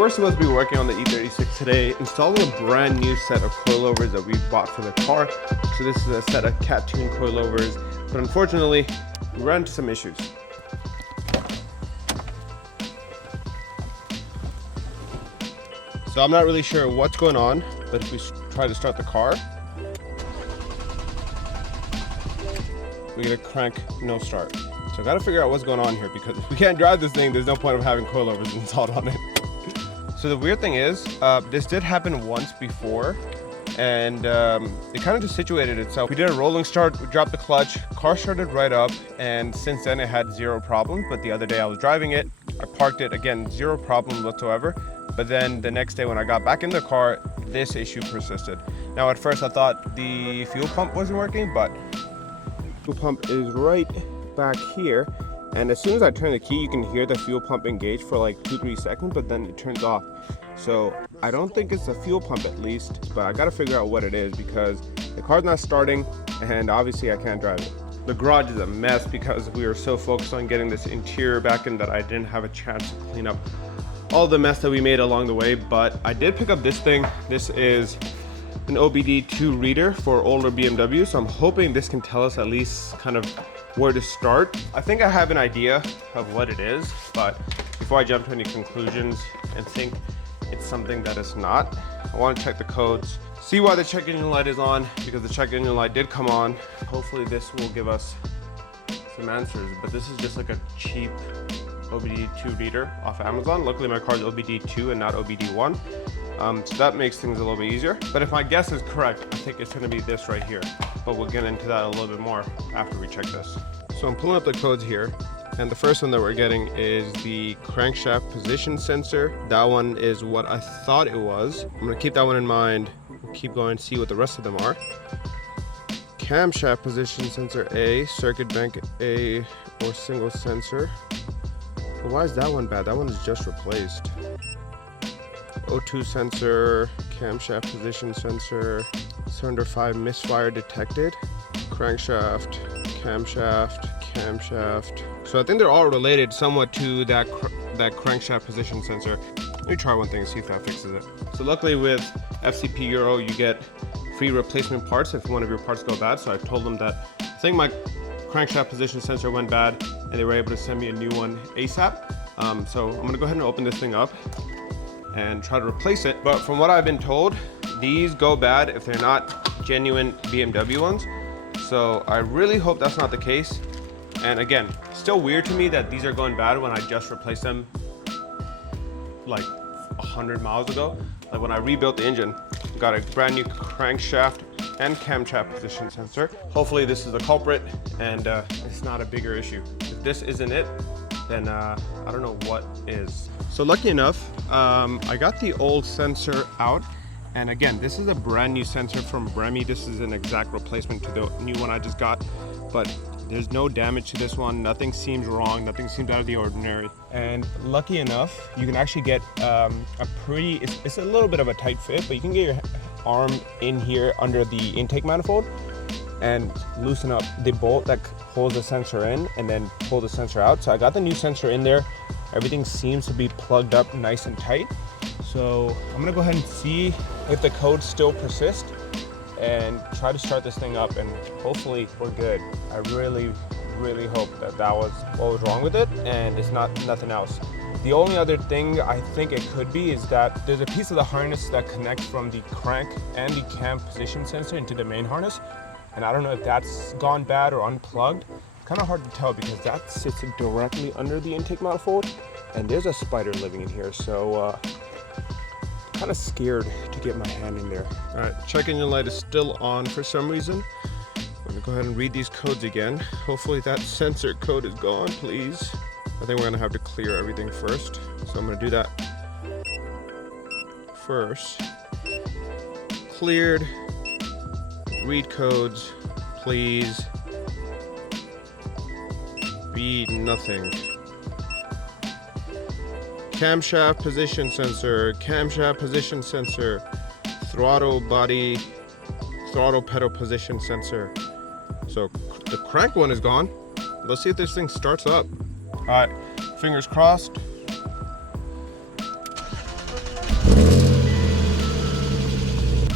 we're supposed to be working on the E36 today, installing a brand new set of coilovers that we bought for the car. So this is a set of 𝐃𝐨𝐴 coilovers, but unfortunately, we ran into some issues. So I'm not really sure what's going on, but if we try to start the car, we get a crank, no start. So I gotta figure out what's going on here, because if we can't drive this thing, there's no point of having coilovers installed on it. So the weird thing is, this did happen once before, and it kind of just situated itself. We did a rolling start, we dropped the clutch, car started right up, and since then it had zero problems. But the other day I was driving it, I parked it, again, zero problem whatsoever. But then the next day when I got back in the car, this issue persisted. Now at first I thought the fuel pump wasn't working, but fuel pump is right back here, and as soon as I turn the key, you can hear the fuel pump engage for like 2-3 seconds, but then it turns off. So I don't think it's a fuel pump, at least, but I gotta figure out what it is, because the car's not starting and obviously I can't drive it. The garage is a mess because we were so focused on getting this interior back in that I didn't have a chance to clean up all the mess that we made along the way. But I did pick up this thing. This is an OBD2 reader for older BMW, so I'm hoping this can tell us at least kind of where to start. I think I have an idea of what it is, but before I jump to any conclusions and think it's something that it's not, I want to check the codes, see why the check engine light is on, because the check engine light did come on. Hopefully this will give us some answers, but this is just like a cheap OBD2 reader off Amazon. Luckily my car is OBD2 and not OBD1, so that makes things a little bit easier. But if my guess is correct, I think it's going to be this right here, but we'll get into that a little bit more after we check this. So I'm pulling up the codes here, and the first one that we're getting is the crankshaft position sensor. That one is what I thought it was. I'm going to keep that one in mind. We'll keep going and see what the rest of them are. Camshaft position sensor A, circuit bank A or single sensor. Well, why is that one bad? That one is just replaced. O2 sensor, camshaft position sensor, cylinder 5 misfire detected, crankshaft, camshaft, camshaft. So I think they're all related somewhat to that crankshaft position sensor. Let me try one thing and see if that fixes it. So luckily with FCP Euro, you get free replacement parts if one of your parts go bad. So I told them that I think my crankshaft position sensor went bad, and they were able to send me a new one ASAP. So I'm gonna go ahead and open this thing up and try to replace it. But from what I've been told, these go bad if they're not genuine BMW ones. So I really hope that's not the case. And again, still weird to me that these are going bad when I just replaced them like 100 miles ago. Like when I rebuilt the engine, got a brand new crankshaft and camshaft position sensor. Hopefully this is the culprit and it's not a bigger issue. If this isn't it, then I don't know what is. So lucky enough, I got the old sensor out, and again, this is a brand new sensor from Bremmy. This is an exact replacement to the new one I just got, but there's no damage to this one. Nothing seems wrong, nothing seems out of the ordinary. And lucky enough, you can actually get a pretty, it's a little bit of a tight fit, but you can get your arm in here under the intake manifold and loosen up the bolt that holds the sensor in and then pull the sensor out. So I got the new sensor in there. Everything seems to be plugged up nice and tight. So I'm gonna go ahead and see if the codes still persist and try to start this thing up, and hopefully we're good. I really hope that that was what was wrong with it and it's nothing else. The only other thing I think it could be is that there's a piece of the harness that connects from the crank and the cam position sensor into the main harness, and I don't know if that's gone bad or unplugged. It's kind of hard to tell because that sits directly under the intake manifold, and there's a spider living in here, so kind of scared to get my hand in there. All right, check engine light is still on for some reason. I'm gonna go ahead and read these codes again. Hopefully that sensor code is gone, please. I think we're gonna have to clear everything first, so I'm gonna do that first. Cleared. Read codes, please. Read nothing. Camshaft position sensor, camshaft position sensor, throttle body, throttle pedal position sensor. So the crank one is gone. Let's see if this thing starts up. All right, fingers crossed.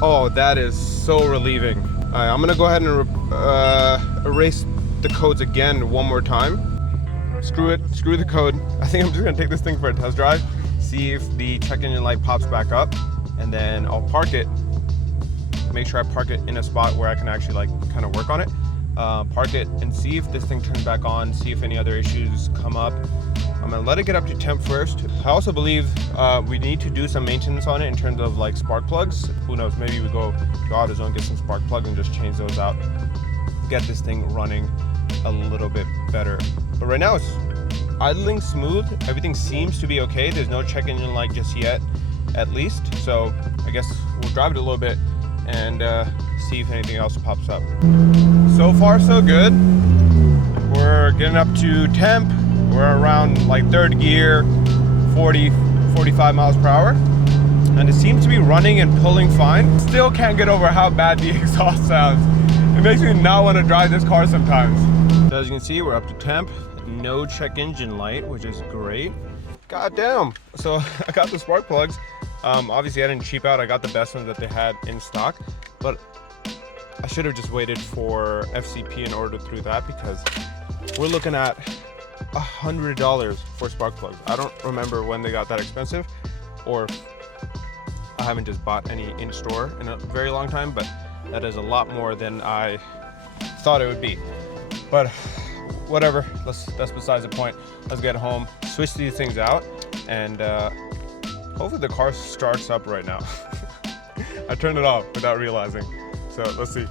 Oh, that is so relieving. All right, I'm gonna go ahead and erase the codes again one more time. Screw it, screw the code. I think I'm just gonna take this thing for a test drive, see if the check engine light pops back up, and then I'll park it. Make sure I park it in a spot where I can actually like kind of work on it. Park it and see if this thing turns back on, see if any other issues come up. I'm gonna let it get up to temp first. I also believe we need to do some maintenance on it in terms of like spark plugs. Who knows, maybe we go to AutoZone, get some spark plugs and just change those out. Get this thing running a little bit better. But right now it's idling smooth. Everything seems to be okay. There's no check engine light just yet, at least. So I guess we'll drive it a little bit and see if anything else pops up. So far so good. We're getting up to temp. We're around like third gear, 45 miles per hour. And it seems to be running and pulling fine. Still can't get over how bad the exhaust sounds. It makes me not want to drive this car sometimes. So as you can see, we're up to temp. No check engine light, which is great. God damn. So I got the spark plugs. Obviously I didn't cheap out. I got the best ones that they had in stock, but I should have just waited for FCP and ordered through that, because we're looking at $100 for spark plugs. I don't remember when they got that expensive, or I haven't just bought any in store in a very long time, but that is a lot more than I thought it would be. But whatever, that's besides the point. Let's get home, switch these things out, and hopefully the car starts up right now. I turned it off without realizing, so let's see.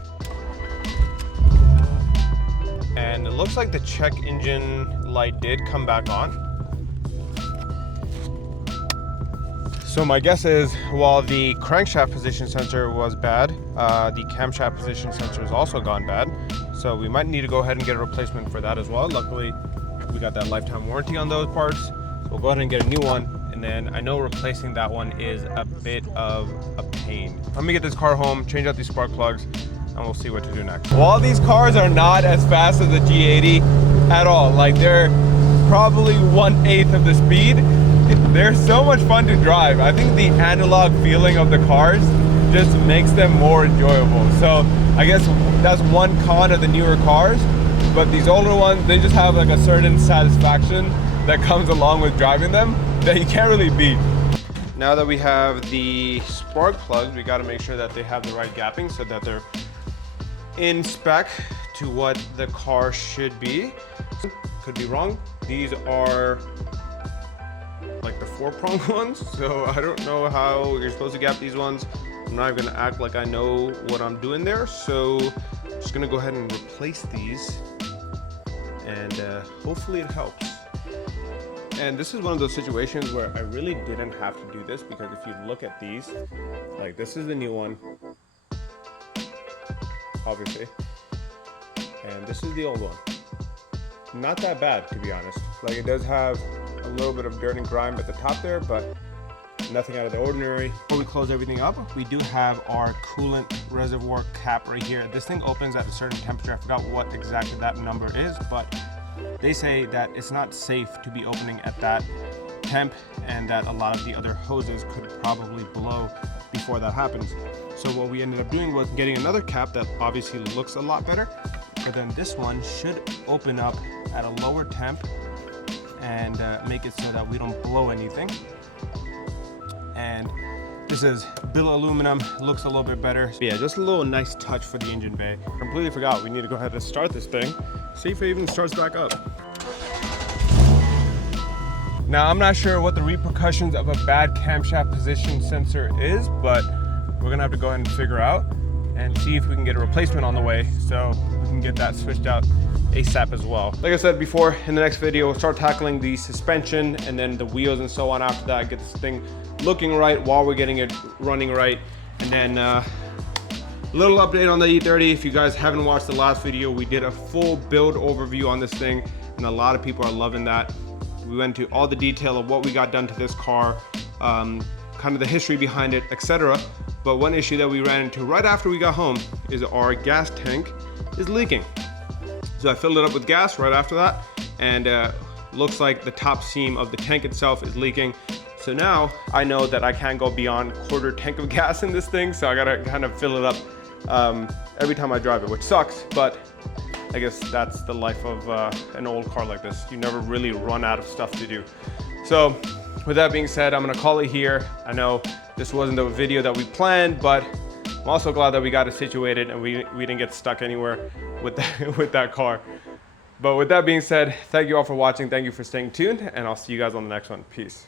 And it looks like the check engine light did come back on. So my guess is, while the crankshaft position sensor was bad, the camshaft position sensor has also gone bad. So we might need to go ahead and get a replacement for that as well. Luckily, we got that lifetime warranty on those parts. So we'll go ahead and get a new one. And then I know replacing that one is a bit of a pain. Let me get this car home, change out these spark plugs, and we'll see what to do next. While these cars are not as fast as the G80 at all, like they're probably 1/8 of the speed, they're so much fun to drive. I think the analog feeling of the cars just makes them more enjoyable. So I guess that's one con of the newer cars, but these older ones, they just have like a certain satisfaction that comes along with driving them that you can't really beat. Now that we have the spark plugs, we got to make sure that they have the right gapping so that they're in spec to what the car should be. Could be wrong. These are like the 4-prong ones, so I don't know how you're supposed to gap these ones. I'm not gonna act like I know what I'm doing there, so I'm just gonna go ahead and replace these, and hopefully it helps. And this is one of those situations where I really didn't have to do this, because if you look at these, like this is the new one, obviously, and this is the old one. Not that bad, to be honest. Like, it does have a little bit of dirt and grime at the top there, but nothing out of the ordinary. Before we close everything up, we do have our coolant reservoir cap right here. This thing opens at a certain temperature. I forgot what exactly that number is, but they say that it's not safe to be opening at that temp, and that a lot of the other hoses could probably blow before that happens. So what we ended up doing was getting another cap that obviously looks a lot better, but then this one should open up at a lower temp and make it so that we don't blow anything. And this is billet aluminum, looks a little bit better. Yeah, just a little nice touch for the engine bay. Completely forgot we need to go ahead and start this thing, see if it even starts back up. Now, I'm not sure what the repercussions of a bad camshaft position sensor is, but we're gonna have to go ahead and figure out and see if we can get a replacement on the way, so we can get that switched out ASAP as well. Like I said before, in the next video, we'll start tackling the suspension and then the wheels and so on after that, get this thing looking right while we're getting it running right. And then a little update on the E30. If you guys haven't watched the last video, we did a full build overview on this thing, and a lot of people are loving that. We went into all the detail of what we got done to this car, kind of the history behind it, etc. But one issue that we ran into right after we got home is our gas tank is leaking. So I filled it up with gas right after that, and looks like the top seam of the tank itself is leaking. So now I know that I can't go beyond quarter tank of gas in this thing, so I gotta kind of fill it up every time I drive it, which sucks, but I guess that's the life of an old car like this. You never really run out of stuff to do. So with that being said, I'm gonna call it here. I know this wasn't the video that we planned, but I'm also glad that we got it situated and we didn't get stuck anywhere with that car. But with that being said, thank you all for watching. Thank you for staying tuned, and I'll see you guys on the next one. Peace.